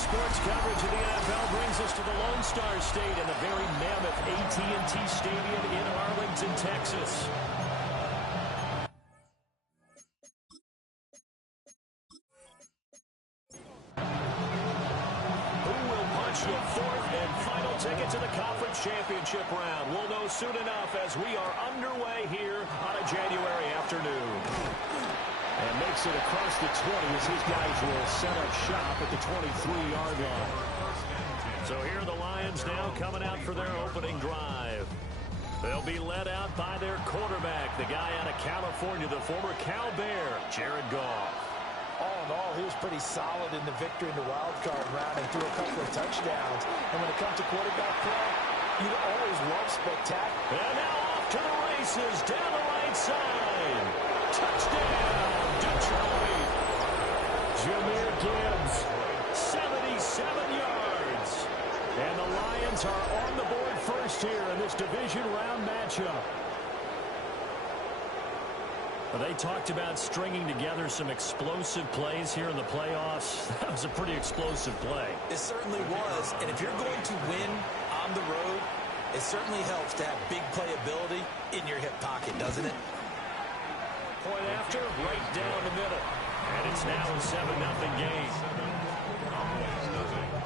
Sports coverage of the NFL brings us to the Lone Star State and the very mammoth AT&T Stadium in Arlington, Texas. Who will punch the fourth and final ticket to the conference championship round? We'll know soon enough as we are underway here on a January afternoon. And makes it across the 20 as his guys will set up shop at the 23-yard line. So here are the Lions now coming out for their opening drive. They'll be led out by their quarterback, the guy out of California, the former Cal Bear, Jared Goff. All in all, he was pretty solid in the victory in the wild card round and threw a couple of touchdowns. And when it comes to quarterback play, you always love spectacular. And now off to the races down the right side. Touchdown! Detroit. Jahmyr Gibbs, 77 yards. And the Lions are on the board first here in this division round matchup. Well, they talked about stringing together some explosive plays here in the playoffs. That was a pretty explosive play. It certainly was. And if you're going to win on the road, it certainly helps to have big playability in your hip pocket, doesn't it? Point after, right down the middle. And it's now a 7-0 game.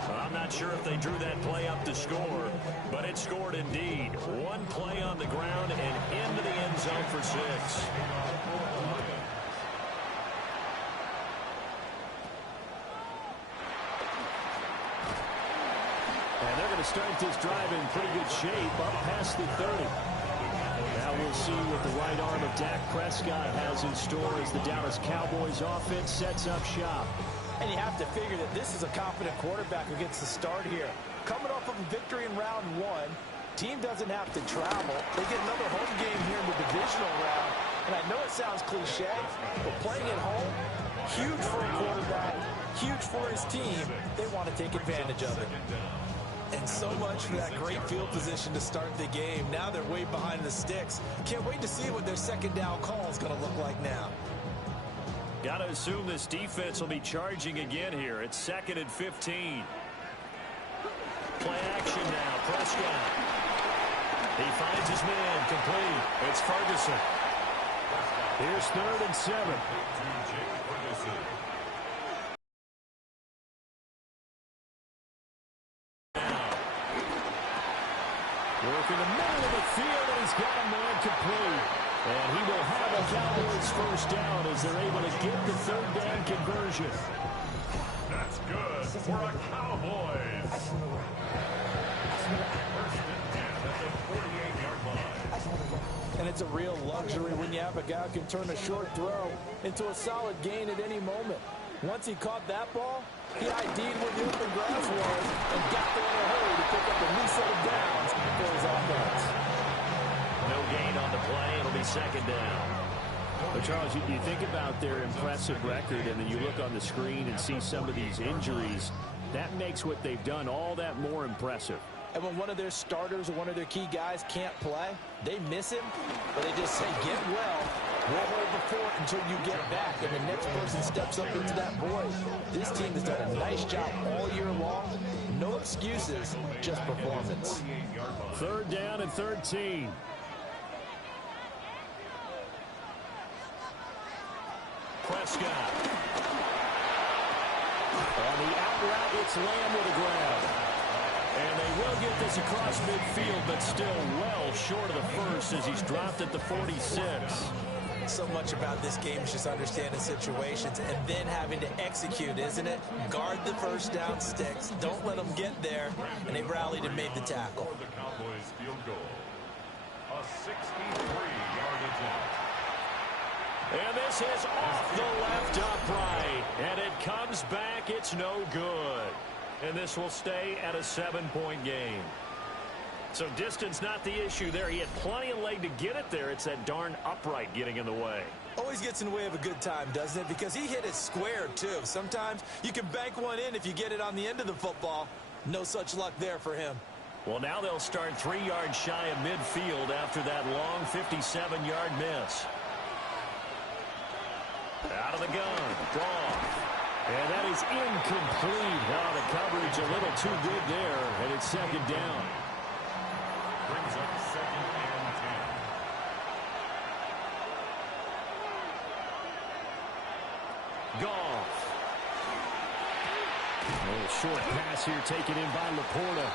Well, I'm not sure if they drew that play up to score, but it scored indeed. One play on the ground and into the end zone for 6. And they're going to start this drive in pretty good shape up past the 30. Now we'll see what the right arm of Dak Prescott has in store as the Dallas Cowboys offense sets up shop. And you have to figure that this is a confident quarterback who gets the start here. Coming off of a victory in round 1, team doesn't have to travel. They get another home game here in the divisional round. And I know it sounds cliche, but playing at home, huge for a quarterback, huge for his team. They want to take advantage of it. And so much for that great field position to start the game. Now they're way behind the sticks. Can't wait to see what their second down call is going to look like now. Got to assume this defense will be charging again here. It's 2nd and 15. Play action now. Prescott. He finds his man. Complete. It's Ferguson. Here's 3rd and 7. Working the middle of the field, and he's got a man complete. And he will have the Cowboys first down as they're able to get the 3rd down conversion. That's good for the Cowboys. First and 10 at the 48-yard line. And it's a real luxury when you have a guy who can turn a short throw into a solid gain at any moment. Once he caught that ball, he ID'd where the open grass was and got there in a hurry to pick up a new set of downs for his offense. No gain on the play. It'll be 2nd down. But Charles, you think about their impressive record, and then you look on the screen and see some of these injuries. That makes what they've done all that more impressive. And when one of their starters or one of their key guys can't play, they miss him, but they just say, get well. We'll hold the fort until you get back, and the next person steps up into that void. This team has done a nice job all year long. No excuses, just performance. 3rd down and 13. Prescott. On the out route, it's Lamb with a grab. And they will get this across midfield, but still well short of the first as he's dropped at the 46. So much about this game is just understanding situations and then having to execute, isn't it? Guard the first down sticks. Don't let them get there. And they rallied and made the tackle. For the Cowboys field goal. A 63-yard attempt. And this is off the left upright. And it comes back. It's no good. And this will stay at a 7-point game. So distance not the issue there. He had plenty of leg to get it there. It's that darn upright getting in the way. Always gets in the way of a good time, doesn't it? Because he hit it square, too. Sometimes you can bank one in if you get it on the end of the football. No such luck there for him. Well, now they'll start 3 yards shy of midfield after that long 57-yard miss. Out of the gun. Goff. And that is incomplete. Now the coverage a little too good there, and it's second down. Brings up 2nd and 10. Goff. A little short pass here taken in by Laporta.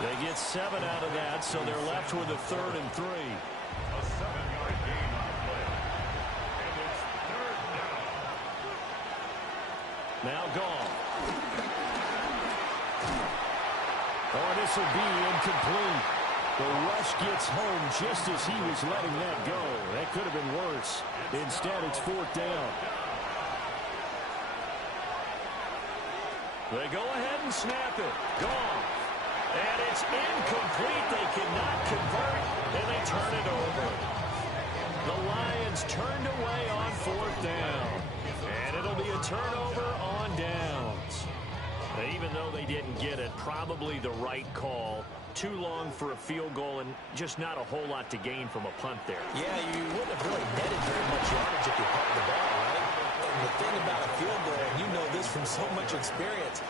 They get 7 out of that, so they're left with a 3rd and 3. A 7-yard gain on the play. And it's 3rd down. Now Goff. Oh, this will be incomplete. The rush gets home just as he was letting that go. That could have been worse. Instead, it's 4th down. They go ahead and snap it. Goff. And it's incomplete. They cannot convert, and they turn it over. The Lions turned away on 4th down. And it'll be a turnover on downs. Even though they didn't get it, probably the right call. Too long for a field goal and just not a whole lot to gain from a punt there. Yeah, you wouldn't have really netted very much yardage if you pumped the ball, right? And the thing about a field goal, and you know this from so much experience,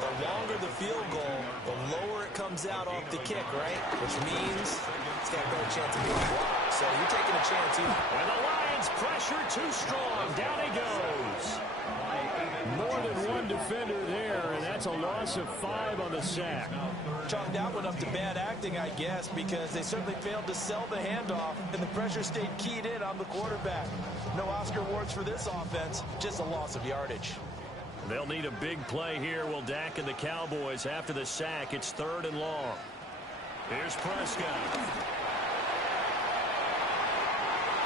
the longer the field goal, the lower it comes out off the kick, right? Which means it's got a better chance of being blocked. So you're taking a chance here. And the Lions pressure too strong. Down he goes. More than one defender there, and that's a loss of 5 on the sack. Chalk that one up to bad acting, I guess, because they certainly failed to sell the handoff, and the pressure stayed keyed in on the quarterback. No Oscar awards for this offense, just a loss of yardage. They'll need a big play here. Will Dak and the Cowboys after the sack. It's 3rd and long. Here's Prescott.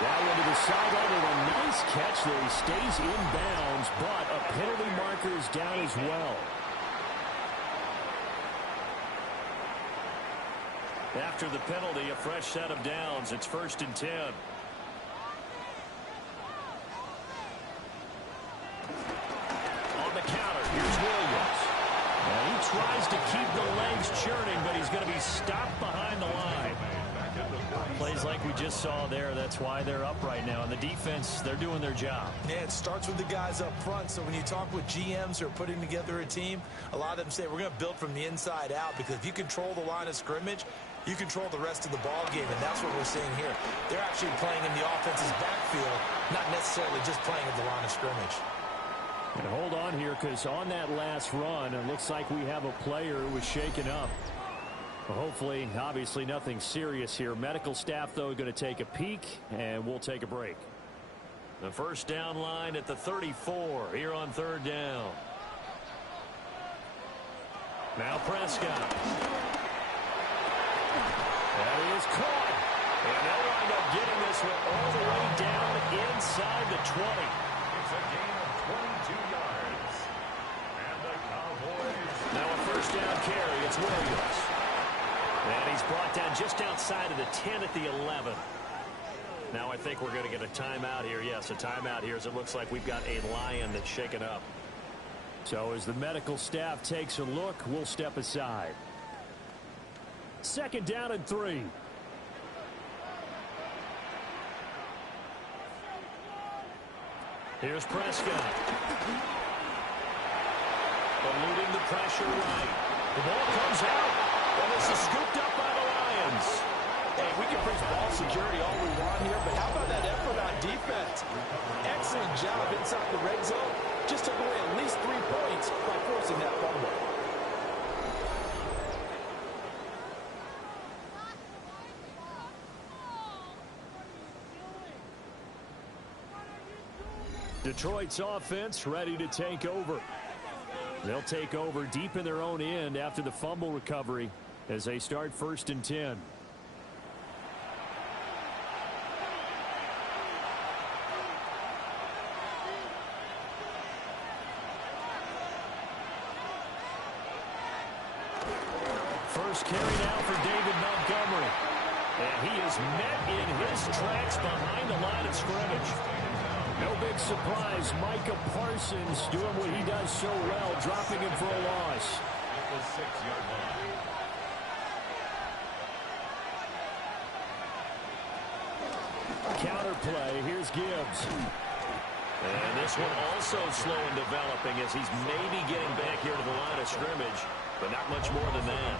That one to the sideline, and a nice catch there. He stays in bounds, but a penalty marker is down as well. After the penalty, a fresh set of downs. It's 1st and 10. On the counter, here's Williams. Now he tries to keep the legs churning, but he's going to be stopped behind the line. Plays like we just saw there. That's why they're up right now. And the defense, they're doing their job. Yeah, it starts with the guys up front. So when you talk with GMs who are putting together a team, a lot of them say we're going to build from the inside out, because if you control the line of scrimmage, you control the rest of the ball game, and that's what we're seeing here. They're actually playing in the offense's backfield, not necessarily just playing at the line of scrimmage. And hold on here, because on that last run, it looks like we have a player who was shaken up. Hopefully, obviously nothing serious here. Medical staff, though, going to take a peek, and we'll take a break. The first down line at the 34 here on 3rd down. Now Prescott. That is caught. And they'll wind up getting this one all the way down inside the 20. It's a gain of 22 yards. And the Cowboys. Now a first down carry. It's Williams. And he's brought down just outside of the 10 at the 11. Now I think we're going to get a timeout here. Yes, a timeout here as it looks like we've got a Lion that's shaken up. So as the medical staff takes a look, we'll step aside. 2nd down and 3. Here's Prescott. Eluding the pressure right. The ball comes out. And this is scooped up by the Lions. Hey, we can preach ball security all we want here, but how about that effort on defense? Excellent job inside the red zone. Just took away at least 3 points by forcing that fumble. Detroit's offense ready to take over. They'll take over deep in their own end after the fumble recovery as they start 1st and 10. First carry now for David Montgomery. And he is met in his tracks behind the line of scrimmage. No big surprise. Micah Parsons doing what he does so well, dropping him for a loss. At the 6-yard line. counter play. Here's Gibbs. And this one also slow in developing as he's maybe getting back here to the line of scrimmage, but not much more than that.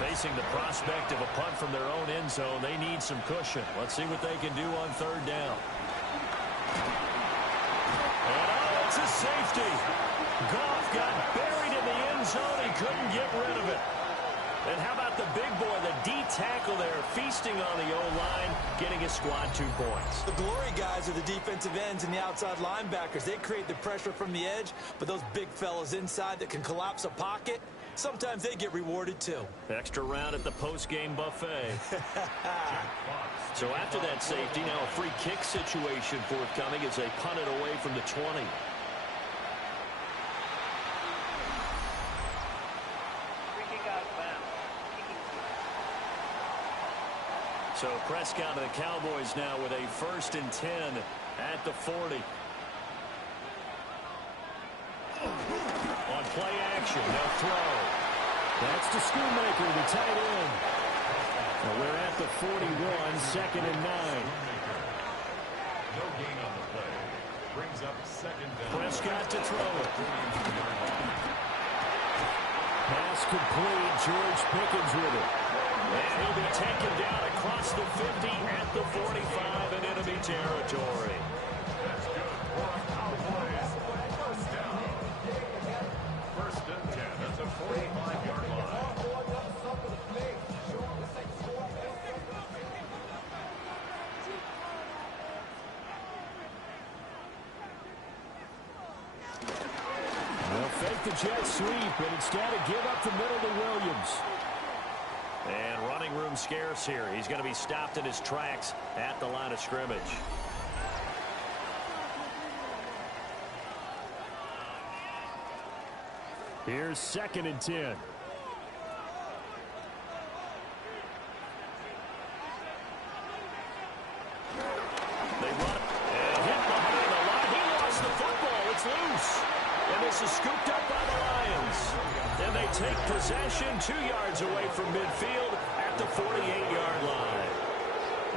Facing the prospect of a punt from their own end zone, they need some cushion. Let's see what they can do on third down. And oh, it's a safety. Goff got buried in the end zone. He couldn't get rid of it. And how about the big boy, the D tackle there, feasting on the O-line, getting his squad 2 points. The glory guys are the defensive ends and the outside linebackers. They create the pressure from the edge, but those big fellas inside that can collapse a pocket, sometimes they get rewarded too. Extra round at the post-game buffet. So after that safety, now a free kick situation forthcoming as they punt it away from the 20. So Prescott and the Cowboys now with a 1st and 10 at the 40. On play action, they'll throw. That's to Schoonmaker, the tight end. And we're at the 41, 2nd and 9. No gain on the play. Brings up 2nd down. Prescott to throw it. Pass complete. George Pickens with it. And he'll be taken down across the 50 at the 45 in enemy territory. That's good for a Cowboys. 1st down. 1st and 10 at the 45-yard line. They'll fake the jet sweep, but instead of give up the middle to Williams. And running room scarce here. He's going to be stopped in his tracks at the line of scrimmage. Here's 2nd and 10. They run it and hit behind the line. He lost the football. It's loose. And this is scooped up by the Lions. And they take possession 2 yards away from midfield at the 48-yard line.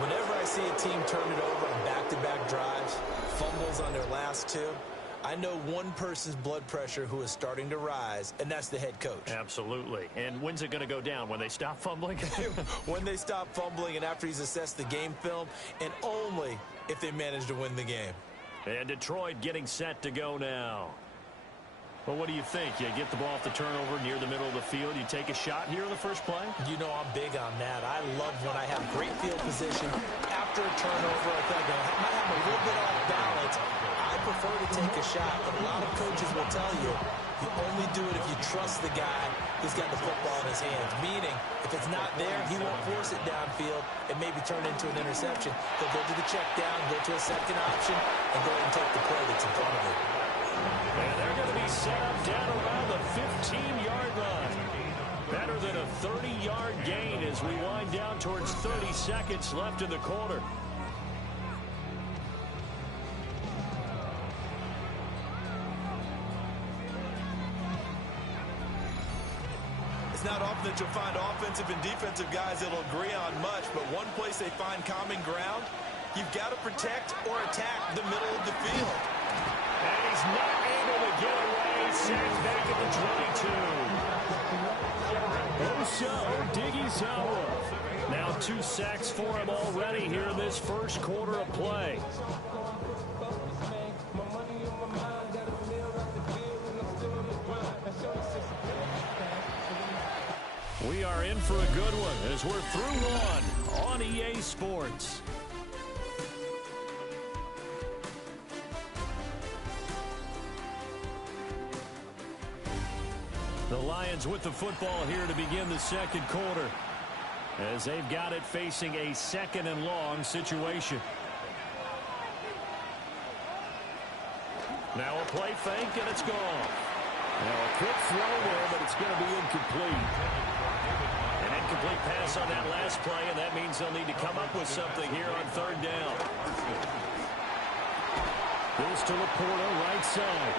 Whenever I see a team turn it over on back-to-back drives, fumbles on their last 2, I know one person's blood pressure who is starting to rise, and that's the head coach. Absolutely. And when's it going to go down? When they stop fumbling? When they stop fumbling and after he's assessed the game film, and only if they manage to win the game. And Detroit getting set to go now. Well, what do you think? You get the ball off the turnover near the middle of the field. You take a shot here in the first play? You know I'm big on that. I love when I have great field position after a turnover. I think I might have a little bit off balance. I prefer to take a shot, but a lot of coaches will tell you only do it if you trust the guy who's got the football in his hands. Meaning, if it's not there, he won't force it downfield and maybe turn into an interception. He'll go to the check down, go to a second option, and go ahead and take the play that's in front of him. And they're going to be set up down around the 15-yard line. Better than a 30-yard gain as we wind down towards 30 seconds left in the quarter. It's not often that you'll find offensive and defensive guys that'll agree on much, but one place they find common ground, you've got to protect or attack the middle of the field. And he's not able to get away. Sacked back at the 22. Osa Odighizuwa. Now 2 sacks for him already here in this first quarter of play. We are in for a good one as we're through on EA Sports. The Lions with the football here to begin the second quarter as they've got it facing a 2nd and long situation. Now a play fake and it's gone. Now a quick throw there, but it's going to be incomplete. An incomplete pass on that last play, and that means they'll need to come up with something here on third down. Goes to Laporta, right side.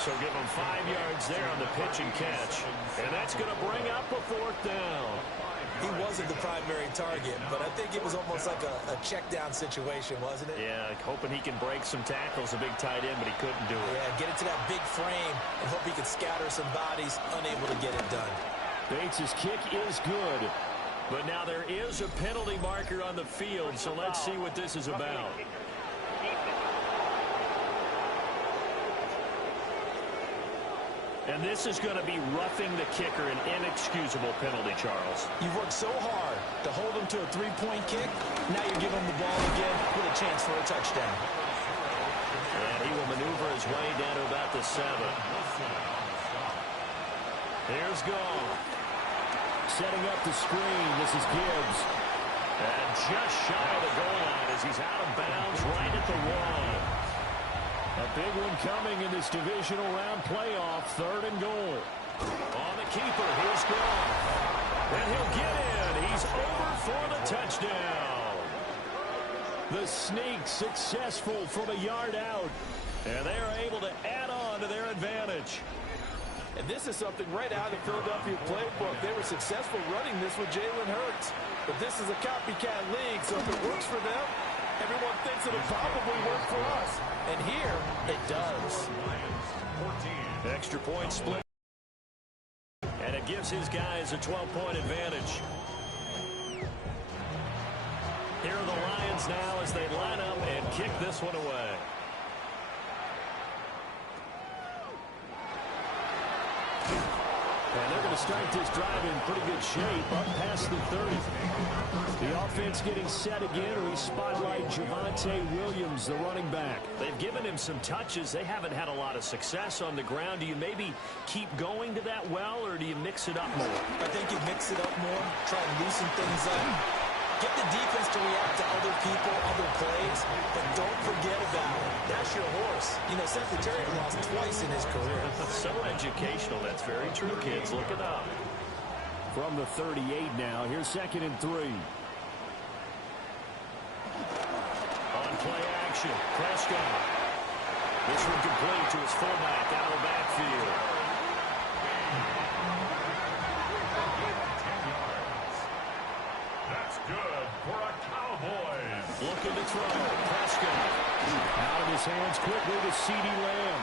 So give them 5 yards there on the pitch and catch. And that's going to bring up a 4th down. He was wasn't the primary target, but I think it was almost like a check down situation, wasn't it? Yeah, hoping he can break some tackles, a big tight end, but he couldn't do it. Yeah, get it to that big frame and hope he can scatter some bodies, unable to get it done. Bates' kick is good. But now there is a penalty marker on the field, so let's see what this is about. And this is going to be roughing the kicker, an inexcusable penalty, Charles. You've worked so hard to hold him to a three-point kick. Now you're giving him the ball again with a chance for a touchdown. And he will maneuver his way down to about the 7. Here's Gall. Setting up the screen. This is Gibbs. And just shy of the goal line as he's out of bounds right at the wall. A big one coming in this divisional round playoff. 3rd and goal. On the keeper, here's Gall. And he'll get in. He's over for the touchdown. The sneak successful from a yard out. And they are able to add on to their advantage. And this is something right out of the Philadelphia playbook. They were successful running this with Jalen Hurts. But this is a copycat league, so if it works for them, everyone thinks it'll probably work for us. And here, it does. Extra point split. And it gives his guys a 12-point advantage. Here are the Lions now as they line up and kick this one away. And they're going to start this drive in pretty good shape up past the 30. The offense getting set again. We spotlight Javonte Williams, the running back. They've given him some touches. They haven't had a lot of success on the ground. Do you maybe keep going to that well, or do you mix it up more? I think you mix it up more, try and loosen things up. Get the defense to react to other people, other plays, but don't forget about it. That's your horse. You know, Secretary lost twice in his career. So educational. That's very true, kids. Look it up. From the 38 now. Here's 2nd and 3. On play action, Prescott. This one complete to his fullback out of the backfield. That's good for a Cowboys. Looking to throw. Prescott. Out of his hands quickly to C.D. Lamb.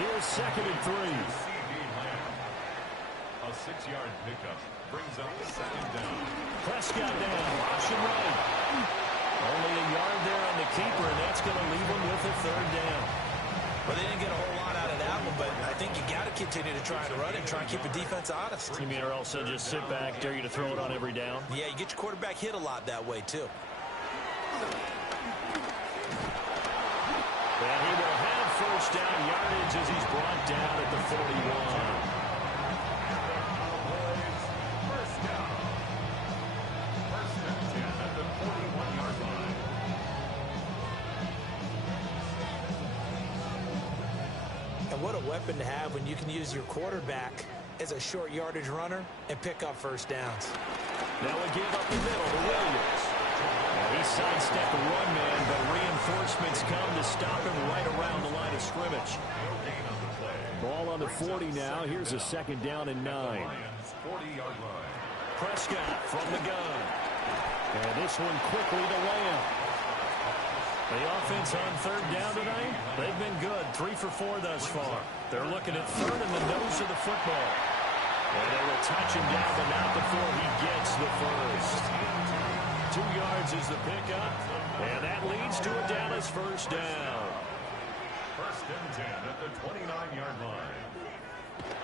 Here's 2nd and 3. C.D. Lamb. A 6-yard pickup brings up 2nd down. Prescott down. Option right. Only a yard there on the keeper, and that's going to leave him with a 3rd down. Well, they didn't get a whole lot out of that one, but I think you got to continue to try and run it, try and keep the defense honest. You mean, or also just sit back, dare you to throw it on every down? Yeah, you get your quarterback hit a lot that way, too. And he will have 1st down yardage as he's brought down at the 41. What a weapon to have when you can use your quarterback as a short yardage runner and pick up 1st downs. Now we give up the middle to Williams. He sidestepped the run man, but reinforcements come to stop him right around the line of scrimmage. Ball on the 40 now. Here's a 2nd down and 9. 40-yard line. Prescott from the gun. And this one quickly to Lamb. The offense on 3rd down tonight, they've been good. 3 for 4 thus far. They're looking at 3rd in the nose of the football. And they will touch him down, but not before he gets the 1st. 2 yards is the pickup, and that leads to a Dallas 1st down. 1st and 10 at the 29-yard line.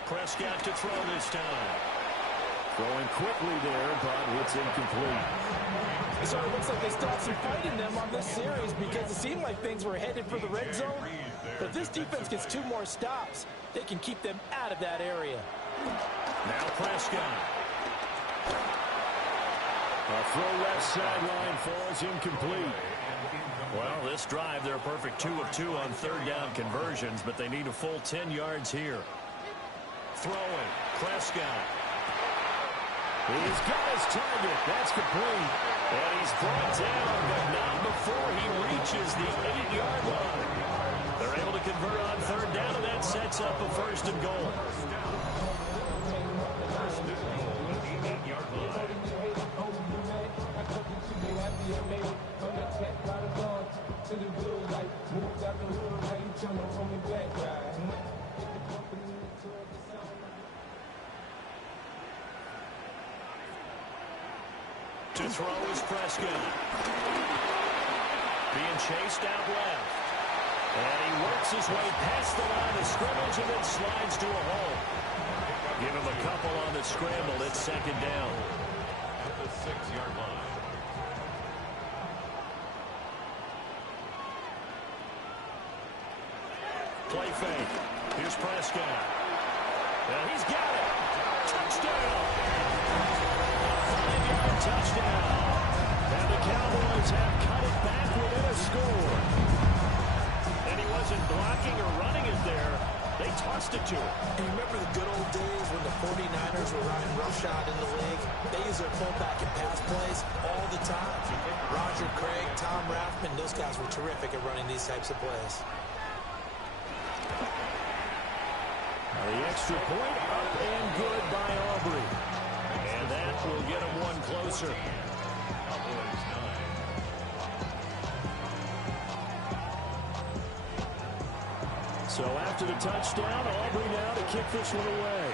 Prescott to throw this time. Throwing quickly there, but it's incomplete. So it looks like they still have some fight in them on this series because it seemed like things were headed for the red zone. But if this defense gets 2 more stops, they can keep them out of that area. Now Prescott. A throw left sideline falls incomplete. Well, this drive, they're a perfect 2 of 2 on 3rd down conversions, but they need a full 10 yards here. Throwing. Prescott. He's got his target. That's complete. And he's brought down, but not before he reaches the 8-yard line. They're able to convert on 3rd down, and that sets up a 1st and goal. 1st and goal at the 8-yard line. To throw is Prescott. Being chased out left. And he works his way past the line of scrimmage and then slides to a hole. Give him a couple on the scramble. It's second down. At the 6-yard line. Play fake. Here's Prescott. And he's got it. Touchdown. A 5-yard touchdown. And the Cowboys have cut it back within a score. And he wasn't blocking or running it there. They tossed it to him. And you remember the good old days when the 49ers were riding roughshod in the league? They used their fullback in pass plays all the time. Roger Craig, Tom Rathman, those guys were terrific at running these types of plays. The extra point up and good by Aubrey. And that will get him one closer. Cowboys 9. So after the touchdown, Aubrey now to kick this one away.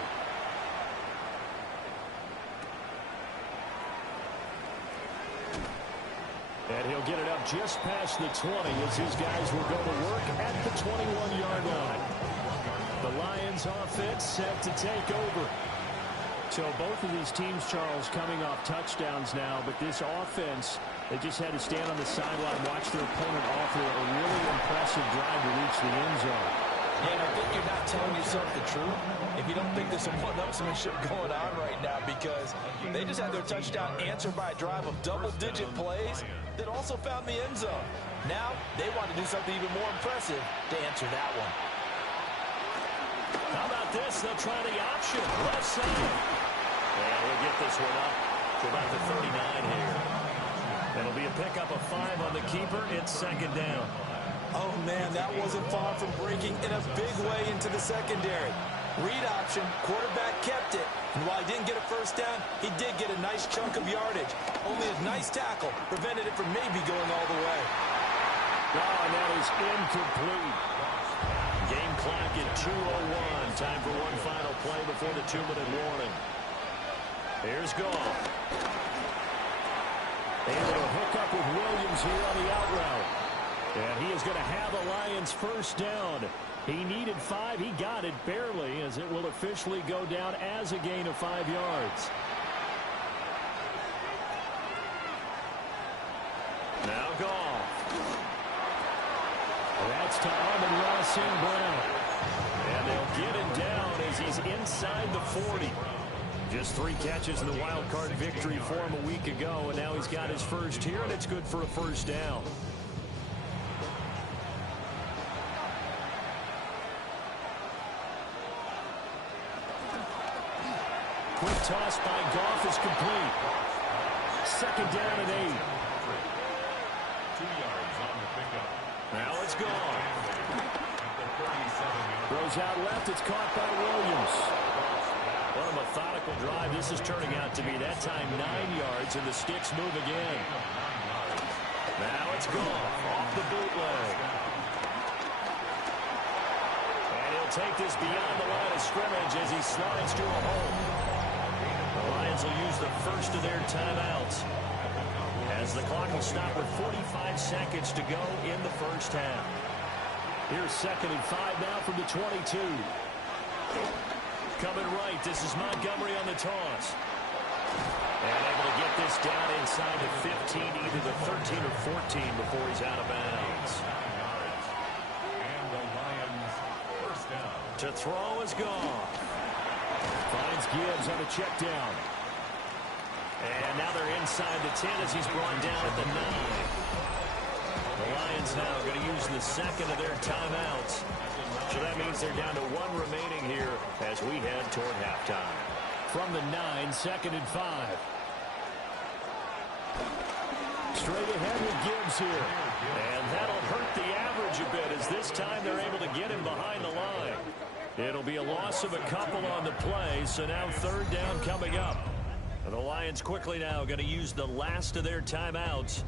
And he'll get it up just past the 20 as his guys will go to work at the 21-yard line. The Lions offense set to take over. So both of these teams, Charles, coming off touchdowns now, but this offense, they just had to stand on the sideline, watch their opponent offer a really impressive drive to reach the end zone. Yeah, and I think you're not telling yourself the truth if you don't think there's some one-upsmanship going on right now, because they just had their touchdown answered by a drive of double-digit plays that also found the end zone. Now they want to do something even more impressive to answer that one. How about this? They'll try the option. Left side. And we'll get this one up to about the 39 here. It'll be a pickup of 5 on the keeper. It's second down. Oh, man, that wasn't far from breaking in a big way into the secondary. Read option, quarterback kept it. And while he didn't get a first down, he did get a nice chunk of yardage. Only a nice tackle prevented it from maybe going all the way. Oh, and that is incomplete. Game clock at 2:01. Time for one final play before the 2-minute warning. Here's Goff. Able to hook up with Williams here on the out route. And he is going to have the Lions first down. He needed 5. He got it barely, as it will officially go down as a gain of 5 yards. Now Goff. That's to Amon-Ra St. Brown. And they'll get him down as he's inside the 40. Just 3 catches in the wild card victory for him a week ago, and now he's got his first here, and it's good for a first down. Quick toss by Goff is complete. Second down and 8. 2 yards on the pickup. Now it's Goff. At the 37-yard. Throws out left. It's caught by Williams. What a methodical drive this is turning out to be. That time 9 yards, and the sticks move again. Now it's Goff off the bootleg. And he'll take this beyond the line of scrimmage as he slides to a hole. The Lions will use the first of their timeouts, as the clock will stop with 45 seconds to go in the first half. Here's second and 5 now from the 22. Coming right, this is Montgomery on the toss. And able to get this down inside the 15, either the 13 or 14 before he's out of bounds. And the Lions first down. To throw is Goff. Finds Gibbs on a check down. And now they're inside the 10 as he's brought down at the 9. The Lions now are going to use the second of their timeouts. So that means they're down to 1 remaining here as we head toward halftime. From the 9, second and 5. Straight ahead with Gibbs here. And that'll hurt the average a bit, as this time they're able to get him behind the line. It'll be a loss of a couple on the play, so now third down coming up. And the Lions quickly now going to use the last of their timeouts,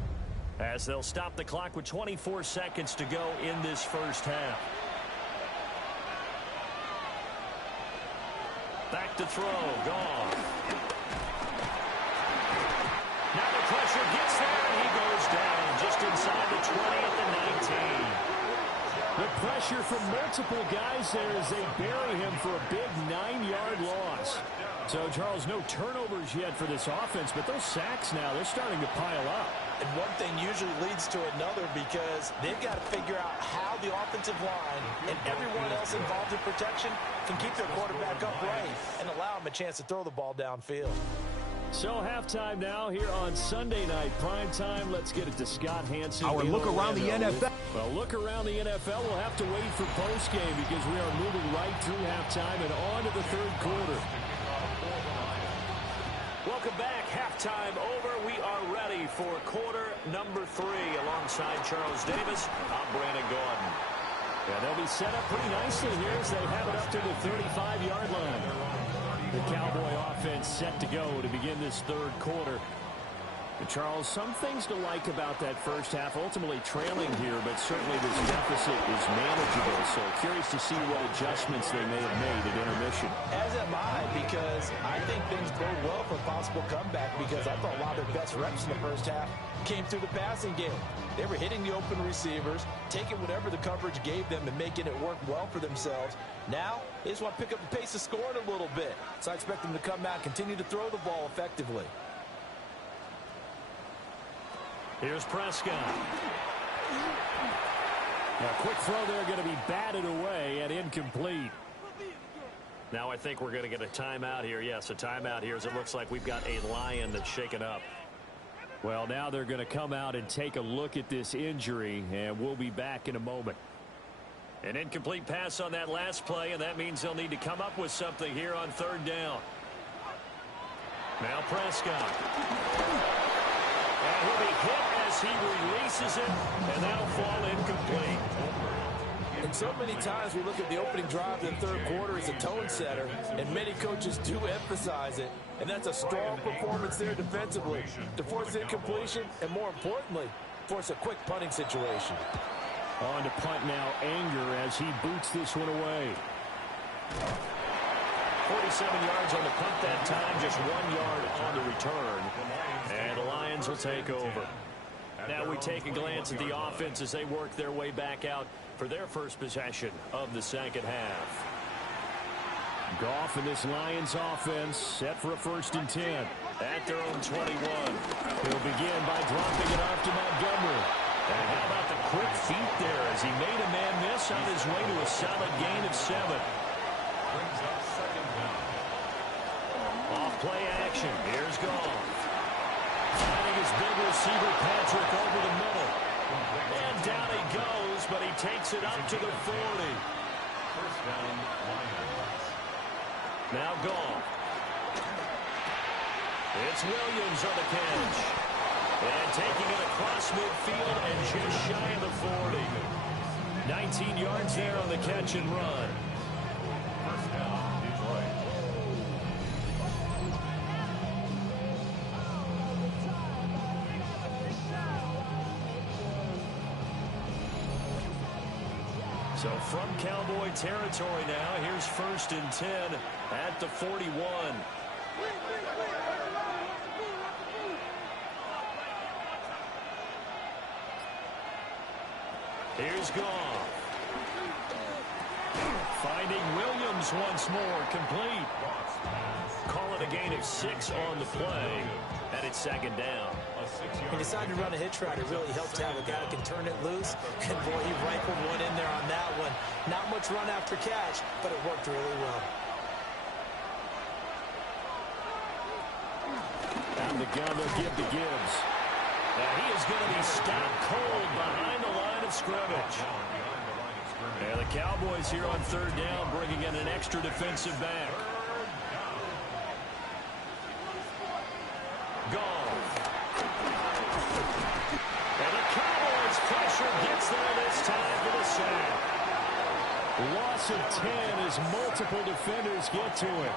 as they'll stop the clock with 24 seconds to go in this first half. Back to throw. Goff. Now the multiple guys there as they bury him for a big 9-yard loss. So, Charles, no turnovers yet for this offense, but those sacks now, they're starting to pile up. And one thing usually leads to another because they've got to figure out how the offensive line and everyone else involved in protection can keep their quarterback upright and allow him a chance to throw the ball downfield. So halftime now here on Sunday night prime time. Let's get it to Scott Hansen. Our look around the NFL. Well, look around the NFL. We'll have to wait for postgame because we are moving right through halftime and on to the third quarter. Welcome back. Halftime over. We are ready for quarter number 3. Alongside Charles Davis, I'm Brandon Gordon. Yeah, they'll be set up pretty nicely here as they have it up to the 35-yard line. The Cowboy offense set to go to begin this third quarter. And Charles, some things to like about that first half. Ultimately trailing here, but certainly this deficit is manageable. So curious to see what adjustments they may have made at intermission. As am I, because I think things bode well for a possible comeback because I thought a lot of their best reps in the first half came through the passing game. They were hitting the open receivers, taking whatever the coverage gave them and making it work well for themselves. Now, they just want to pick up the pace of scoring a little bit. So I expect them to come out and continue to throw the ball effectively. Here's Prescott. A quick throw there going to be batted away and incomplete. Now I think we're going to get a timeout here. Yes, a timeout here as it looks like we've got a Lion that's shaken up. Well, now they're going to come out and take a look at this injury, and we'll be back in a moment. An incomplete pass on that last play, and that means they'll need to come up with something here on third down. Now Prescott. And he'll be hit as he releases it, and that'll fall incomplete. And so many times we look at the opening drive in the third quarter as a tone setter, and many coaches do emphasize it. And that's a strong performance there defensively to force incompletion and, more importantly, force a quick punting situation. On to punt now, Anger as he boots this one away. 47 yards on the punt that time, just 1 yard on the return. And the Lions will take over. Now we take a glance at the offense as they work their way back out for their first possession of the second half. Goff and this Lions offense set for a 1st and 10. At their own 21. He'll begin by dropping it off to Montgomery. And how about the quick feet there as he made a man miss on his way to a solid gain of 7. Off play action. Here's Goff. Finding his big receiver Patrick over the middle. And down he goes, but he takes it up to the 40. First down, Lions. Now Goff. It's Williams on the catch. And taking it across midfield and just shy of the 40. 19 yards there on the catch and run. First down, Detroit. So from Cowboy territory now, here's 1st and 10 at the 41. Here's Goff. Finding Williams once more, complete. Call it a gain of 6 on the play, and it's 2nd down. He decided to run a hitch route. It really helped to have a guy that can turn it loose. And, boy, he rifled one in there on that one. Not much run after catch, but it worked really well. And the gun will give to Gibbs. And he is going to be stopped cold behind the line of scrimmage. And the Cowboys here on 3rd down bringing in an extra defensive back. Goff. And the Cowboys pressure gets there this time for the sack. Loss of 10 as multiple defenders get to it.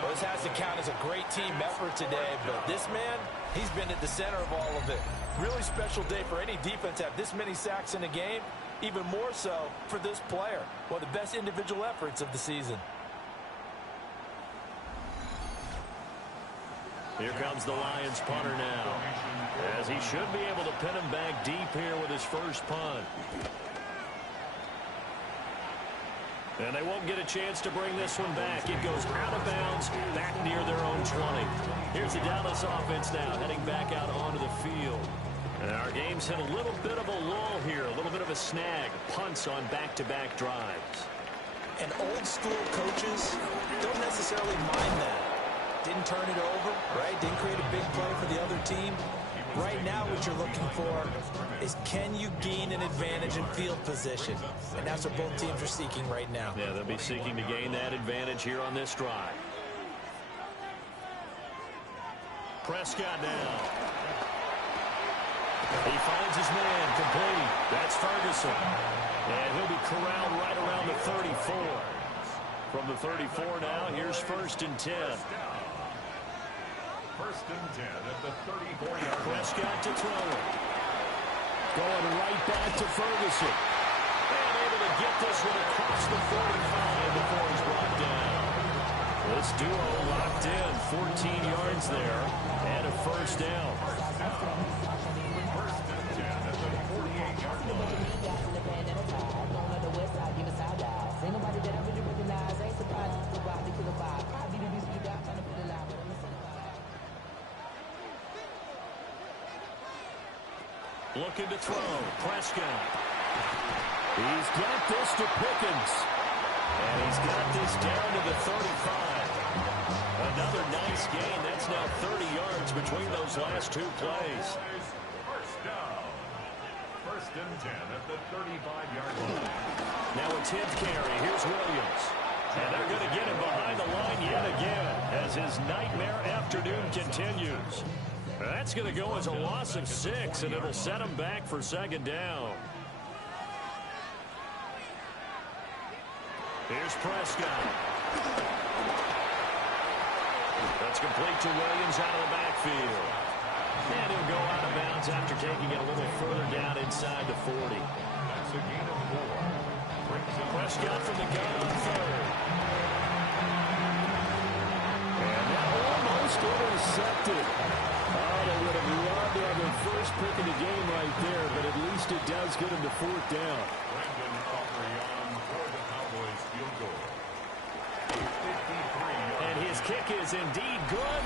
Well, this has to count as a great team effort today, but this man, he's been at the center of all of it. Really special day for any defense to have this many sacks in a game, even more so for this player. One of the best individual efforts of the season. Here comes the Lions punter now, as he should be able to pin him back deep here with his first punt. And they won't get a chance to bring this one back. It goes out of bounds, back near their own 20. Here's the Dallas offense now, heading back out onto the field. And our game's hit a little bit of a lull here, a little bit of a snag. Punts on back-to-back drives. And old-school coaches don't necessarily mind that. Didn't turn it over, right? Didn't create a big play for the other team. Right now what you're looking for is, can you gain an advantage in field position? And that's what both teams are seeking right now. Yeah, they'll be seeking to gain that advantage here on this drive. Prescott now. He finds his man, complete. That's Ferguson. And he'll be corralled right around the 34. From the 34 now, here's 1st and 10. 1st and 10 at the 34-yard line. Prescott to throw it. Going right back to Ferguson. And able to get this one across the 45 before he's brought down. This duo locked in. 14 yards there. And a 1st down. 1st and 10 at the 48-yard line. Looking to throw. Prescott. He's got this to Pickens. And he's got this down to the 35. Another nice gain. That's now 30 yards between those last two plays. 1st down. 1st and 10 at the 35-yard line. Now a 10th carry. Here's Williams. And they're going to get him behind the line yet again as his nightmare afternoon continues. That's going to go as a loss of 6, and it'll set him back for 2nd down. Here's Prescott. That's complete to Williams out of the backfield. And he'll go out of bounds after taking it a little further down inside the 40. That's a gain of 4. Prescott from the gun on 3rd. And that almost intercepted. Oh, they would have loved to have their first pick of the game right there, but at least it does get them to 4th down. Brandon Aubrey for the Cowboys field goal. A 53-yard. And his kick is indeed good.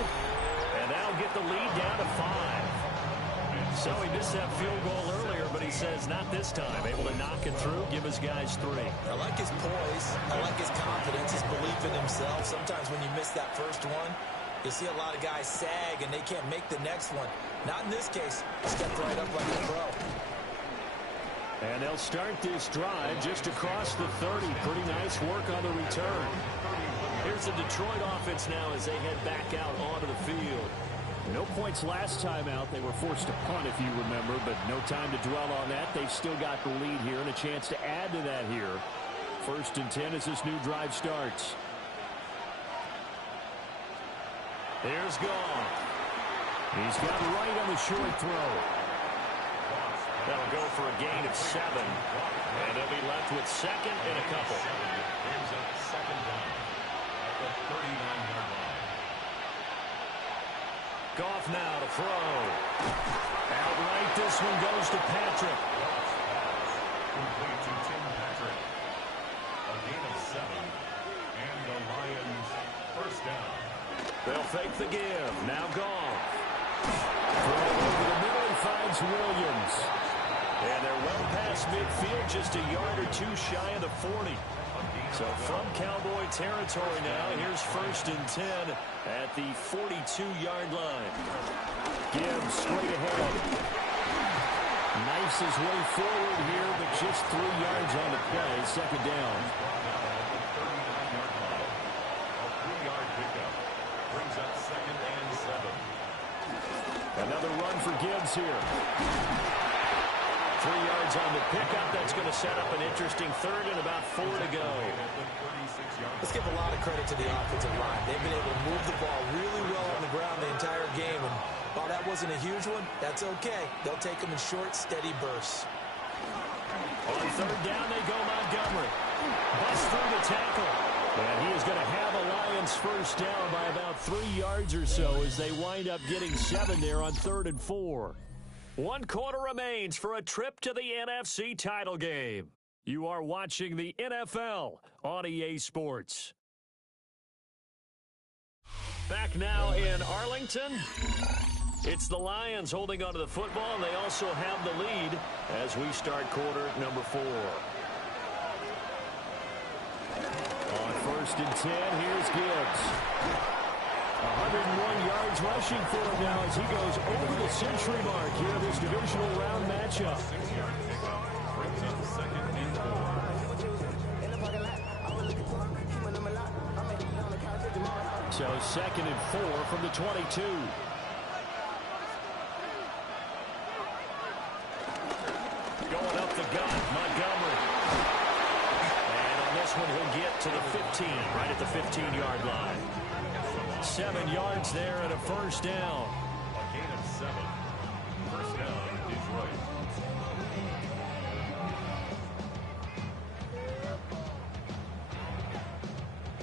And that'll get the lead down to 5. So he missed that field goal earlier, but he says not this time. Able to knock it through, give his guys 3. I like his poise. I like his confidence, his belief in himself. Sometimes when you miss that first one, you see a lot of guys sag and they can't make the next one. Not in this case. Stepped right up like a pro. And they'll start this drive just across the 30. Pretty nice work on the return. Here's the Detroit offense now as they head back out onto the field. No points last time out. They were forced to punt, if you remember, but no time to dwell on that. They've still got the lead here and a chance to add to that here. 1st and 10 as this new drive starts. Here's Goff. He's got right on the short throw. That'll go for a gain of 7. And they'll be left with 2nd and a couple. Here's a 2nd down at the 39-yard line. Goff now to throw. Outright, this one goes to Patrick. Complete to Tim Patrick. A gain of 7. And the Lions 1st down. They'll fake the give. Now Goff. Throw over the middle and finds Williams. And they're well past midfield, just a yard or 2 shy of the 40. So from Cowboy territory now, here's 1st and 10 at the 42-yard line. Gibbs straight ahead. Knifes his way forward here, but just 3 yards on the play. 2nd down. A 3-yard pickup brings up 2nd and 7. Another run for Gibbs here. 3 yards on the pickup. That's going to set up an interesting 3rd and about 4 to go. Let's give a lot of credit to the offensive line. They've been able to move the ball really well on the ground the entire game. And while that wasn't a huge one, that's okay. They'll take them in short, steady bursts. On 3rd down, they go Montgomery. Busts through the tackle. And he is going to have a Lions 1st down by about 3 yards or so as they wind up getting 7 there on 3rd and 4. 1 quarter remains for a trip to the NFC title game. You are watching the NFL on EA Sports. Back now in Arlington. It's the Lions holding onto the football, and they also have the lead as we start quarter number 4. On 1st and 10, here's Gibbs. 101 yards rushing for him now as he goes over the century mark here in this divisional round matchup. So 2nd and 4 from the 22. Going up the gut, Montgomery. And on this one, he'll get to the 15, right at the 15-yard line. 7 yards there and a first down. A gain of 7. First down, Detroit.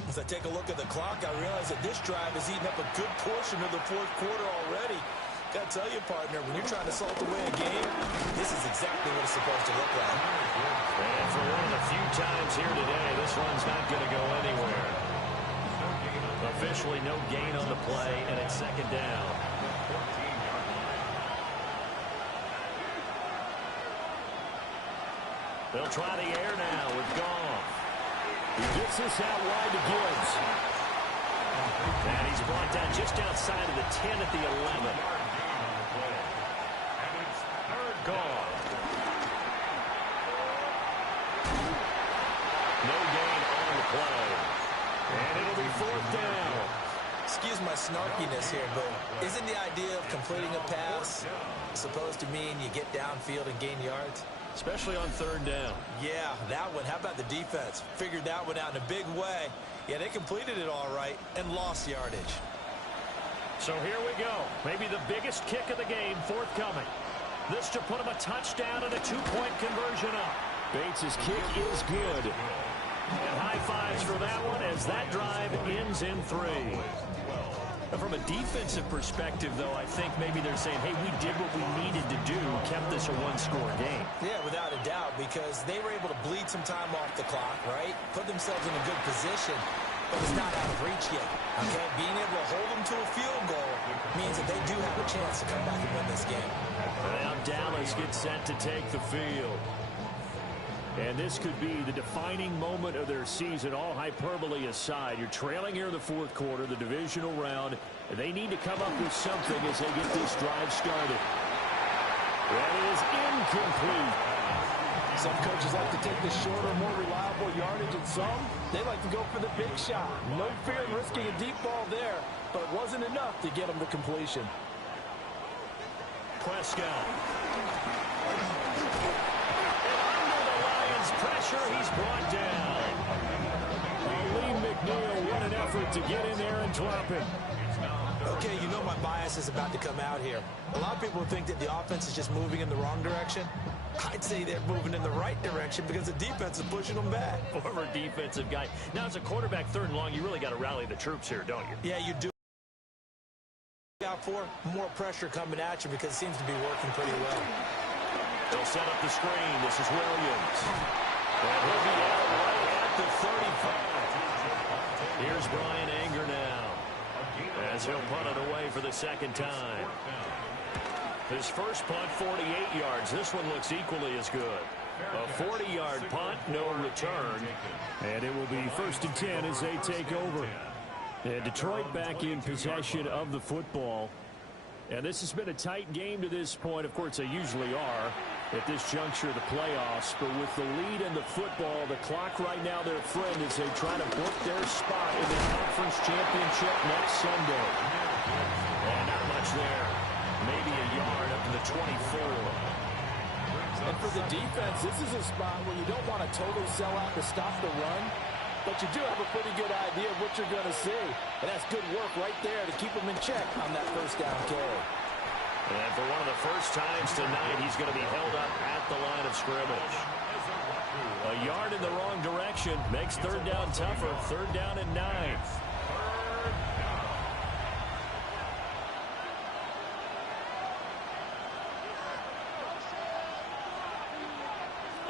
As I take a look at the clock, I realize that this drive has eaten up a good portion of the 4th quarter already. Got to tell you, partner, when you're trying to salt away a game, this is exactly what it's supposed to look like. And for one of the few times here today, this one's not going to go anywhere. Officially no gain on the play, and it's 2nd down. They'll try the air now with Goff. He gets this out wide to Gibbs. And he's brought down just outside of the 10 at the 11. And it's 3rd Goff. No gain on the play. And it'll be 4th down. Excuse my snarkiness here, but isn't the idea of completing a pass supposed to mean you get downfield and gain yards? Especially on 3rd down. Yeah, that one. How about the defense? Figured that one out in a big way. Yeah, they completed it all right and lost yardage. So here we go. Maybe the biggest kick of the game forthcoming. This to put him a touchdown and a 2-point conversion up. Bates' kick is good. And high fives for that one as that drive ends in 3. From a defensive perspective, though, I think maybe they're saying, hey, we did what we needed to do, kept this a one-score game. Yeah, without a doubt, because they were able to bleed some time off the clock, right? Put themselves in a good position, but it's not out of reach yet, okay? Being able to hold them to a field goal means that they do have a chance to come back and win this game. Now Dallas gets set to take the field. And this could be the defining moment of their season, all hyperbole aside. You're trailing here in the 4th quarter, the divisional round, and they need to come up with something as they get this drive started. That is incomplete. Some coaches like to take the shorter, more reliable yardage, and some, they like to go for the big shot. No fear in risking a deep ball there, but it wasn't enough to get them to completion. Prescott. Pressure, he's brought down. Lee McNeil, what an effort to get in there and drop it. Okay, you know my bias is about to come out here. A lot of people think that the offense is just moving in the wrong direction. I'd say they're moving in the right direction because the defense is pushing them back. Former defensive guy. Now, as a quarterback 3rd and long, you really got to rally the troops here, don't you? Yeah, you do. Out for more pressure coming at you because it seems to be working pretty well. They'll set up the screen. This is Williams. And he'll be out right at the 35. Here's Brian Anger now as he'll punt it away for the 2nd time. His first punt, 48 yards. This one looks equally as good. A 40-yard punt, no return. And it will be 1st and 10 as they take over. And Detroit back in possession of the football. And this has been a tight game to this point. Of course, they usually are at this juncture of the playoffs. But with the lead in the football, the clock right now, their friend, as they try to book their spot in the conference championship next Sunday. And not much there. Maybe a yard up to the 24. And for the defense, this is a spot where you don't want to totally sell out to stop the run. But you do have a pretty good idea of what you're going to see. And that's good work right there to keep them in check on that 1st down carry. And for one of the first times tonight, he's going to be held up at the line of scrimmage. A yard in the wrong direction makes 3rd down tougher. 3rd down and 9.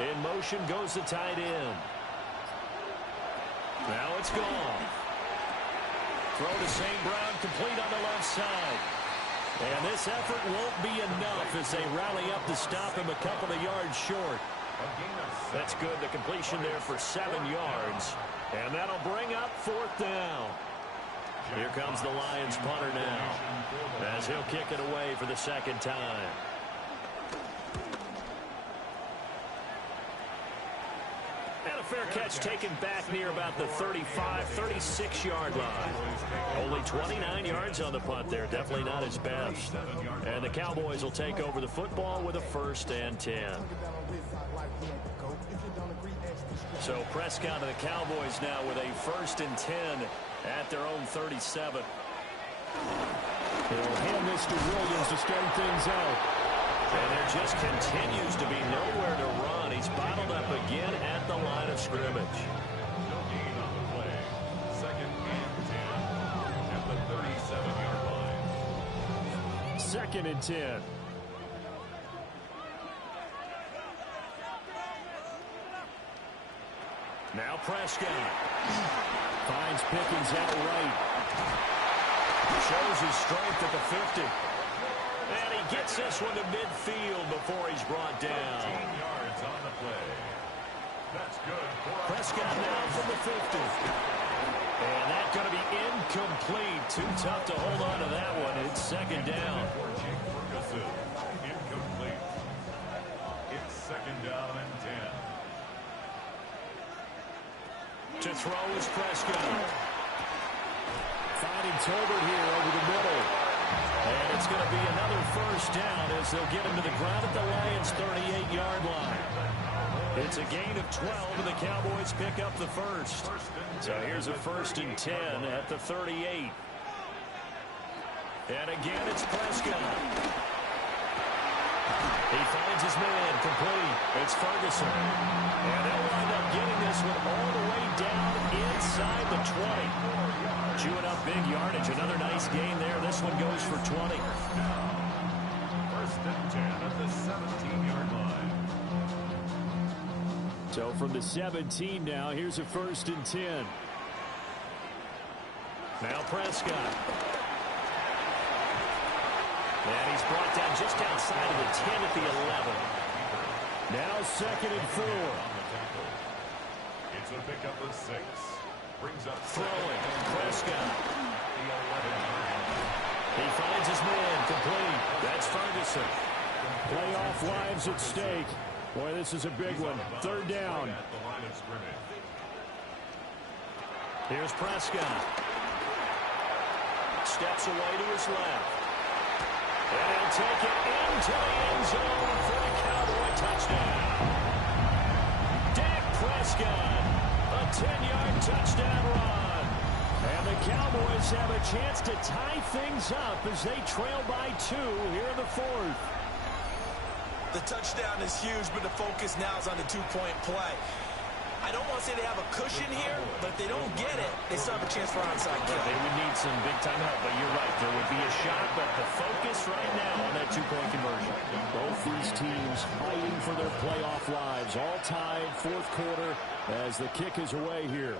In motion goes the tight end. Now it's gone. Throw to St. Brown, complete on the left side. And this effort won't be enough as they rally up to stop him a couple of yards short. That's good. The completion there for 7 yards. And that'll bring up 4th down. Here comes the Lions punter now as he'll kick it away for the 2nd time. And a fair catch taken back near about the 35, 36-yard line. Only 29 yards on the punt there. Definitely not his best. And the Cowboys will take over the football with a 1st and 10. So Prescott and the Cowboys now with a 1st and 10 at their own 37. They'll hand this to Williams to start things out. And there just continues to be nowhere to run. He's bottled up again at the line of scrimmage. No gain on the play. 2nd and 10 at the 37-yard line. 2nd and 10. Now Prescott Finds Pickens out right. shows his strength at the 50. And he gets this one to midfield before he's brought down. 15 yards on the play. That's good. Prescott now from the 50. And that's going to be incomplete. Too tough to hold on to that one. It's 2nd down. Incomplete. It's 2nd down and 10. To throw is Prescott. Finding Tolbert here over the middle. And it's going to be another 1st down as they'll get him to the ground at the Lions' 38-yard line. It's a gain of 12, and the Cowboys pick up the 1st. So here's a 1st and 10 at the 38. And again, it's Prescott. He finds his man, complete. It's Ferguson. And they'll wind up getting this one all the way down inside the 20. Chewing up big yardage. Another nice gain there. This one goes for 20. 1st and 10 at the 17-yard line. So from the 17 now, here's a 1st and 10. Now Prescott. And he's brought down just outside of the 10 at the 11. Now 2nd and 4. It's a pickup of 6. Brings up Throwing. Prescott. the 11-yard. He finds his man, complete. That's Ferguson. Playoff lives at stake. Boy, this is a big one. 3rd down. At the line of scrimmage. Here's Prescott. Steps away to his left. And he'll take it into the end zone for a Cowboy touchdown. Dak Prescott, a 10-yard touchdown run. And the Cowboys have a chance to tie things up as they trail by 2 here in the 4th. The touchdown is huge, but the focus now is on the 2-point play. I don't want to say they have a cushion here, but if they don't get it, they still have a chance for onside kick. They would need some big-time help, but you're right. There would be a shot, but the focus right now on that 2-point conversion. Both these teams fighting for their playoff lives. All tied, 4th quarter, as the kick is away here.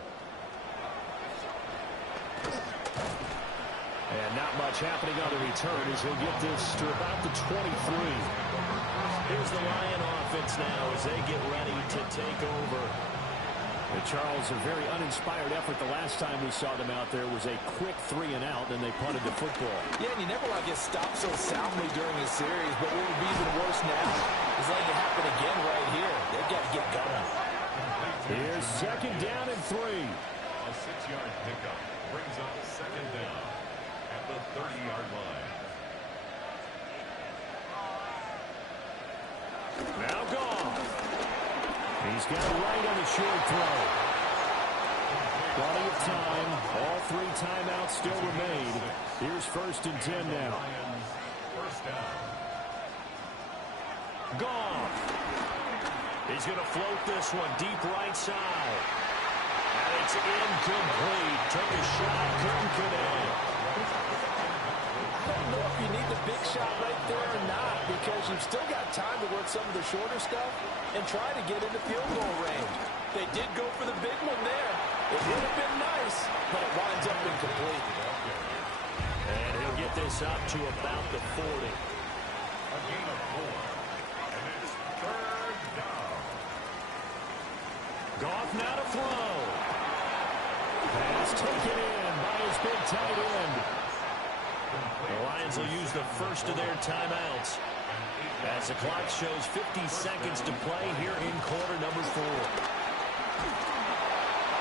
And not much happening on the return as he'll get this to about the 23. Here's the Lion offense now as they get ready to take over. And Charles, a very uninspired effort the last time we saw them out there was a quick 3 and out, and they punted the football. Yeah, and you never want to get stopped so soundly during a series, but what would be even worse now is letting it happen again right here. They've got to get going. Here's 2nd down and 3. A 6-yard pickup brings up 2nd down at the 30-yard line. Now gone. He's got it right on the short throw. Plenty of time. All 3 timeouts still remain. Here's 1st and 10 now. Lions, 1st down. Gone. He's going to float this one deep right side. And it's incomplete. Took a shot, couldn't connect. I don't know if you need the big big shot right there or not, because you've still got time to work some of the shorter stuff and try to get into field goal range. They did go for the big one there. It would have been nice, but it winds up incomplete. And he'll get this up to about the 40. A gain of 4. And it's third down. Goff now to throw. Pass taken in by his big tight end. The Lions will use the first of their timeouts as the clock shows 50 seconds to play here in quarter number 4.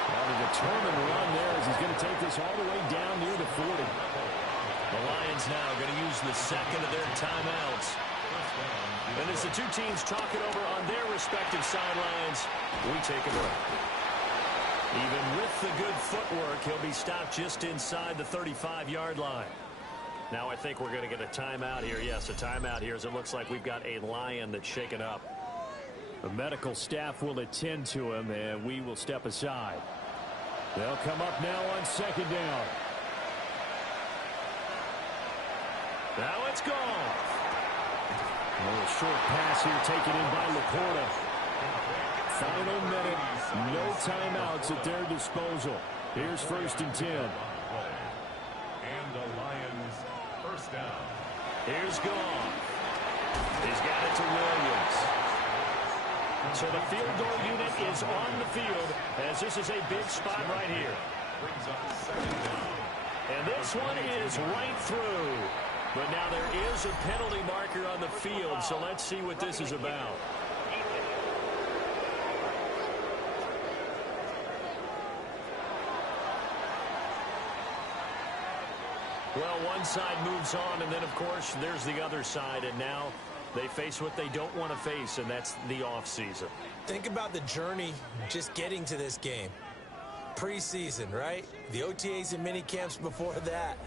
Well, a determined run there as he's going to take this all the way down near the 40. The Lions now going to use the second of their timeouts. And as the two teams talk it over on their respective sidelines, we take a break. Even with the good footwork, he'll be stopped just inside the 35-yard line. Now I think we're going to get a timeout here. Yes, a timeout here as it looks like we've got a Lion that's shaken up. The medical staff will attend to him, and we will step aside. They'll come up now on second down. Now it's gone. A short pass here taken in by Laporta. Final minute, no timeouts at their disposal. Here's 1st and 10. And the Lions first down. Here's Goff. He's got it to Williams. So the field goal unit is on the field as this is a big spot right here. Brings up second down. And this one is right through. But now there is a penalty marker on the field, so let's see what this is about. Well, one side moves on, and then, of course, there's the other side, and now they face what they don't want to face, and that's the offseason. Think about the journey just getting to this game. Preseason, right? The OTAs and mini camps before that.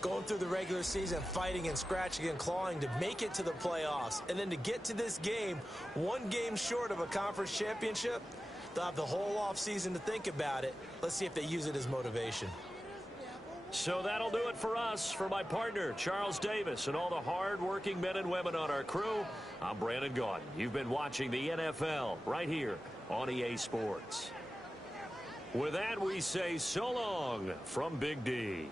Going through the regular season, fighting and scratching and clawing to make it to the playoffs. And then to get to this game, one game short of a conference championship, they'll have the whole offseason to think about it. Let's see if they use it as motivation. So that'll do it for us. For my partner, Charles Davis, and all the hard-working men and women on our crew, I'm Brandon Gaudin. You've been watching the NFL right here on EA Sports. With that, we say so long from Big D.